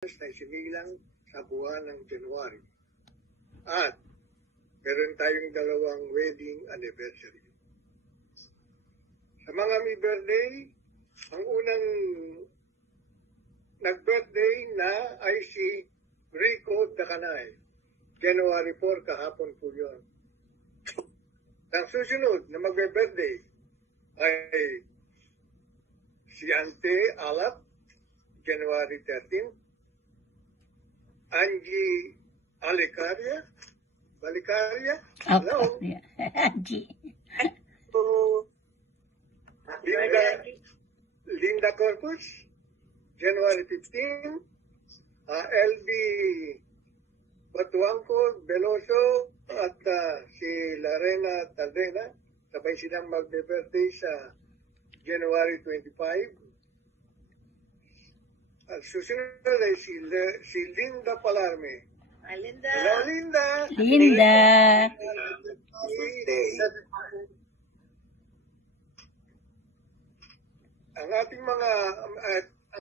na isinilang sa buwan ng January. At meron tayong dalawang wedding anniversary. Sa mga may birthday, ang unang nag-birthday na ay si Rico Dacanay. January 4, kahapon po yun. Ang susunod na mag-birthday ay si Ante Alat, January 13. Angie Balicaria? Hello? Angie. So, Linda Corpus, January 15. LB Batuangco, Veloso, at si Larena Taldena. Sabay silang mag-birthday sa January 25. At susunod ay si Linda Palarme. Linda. Hello, Linda. Linda. Ang ating mga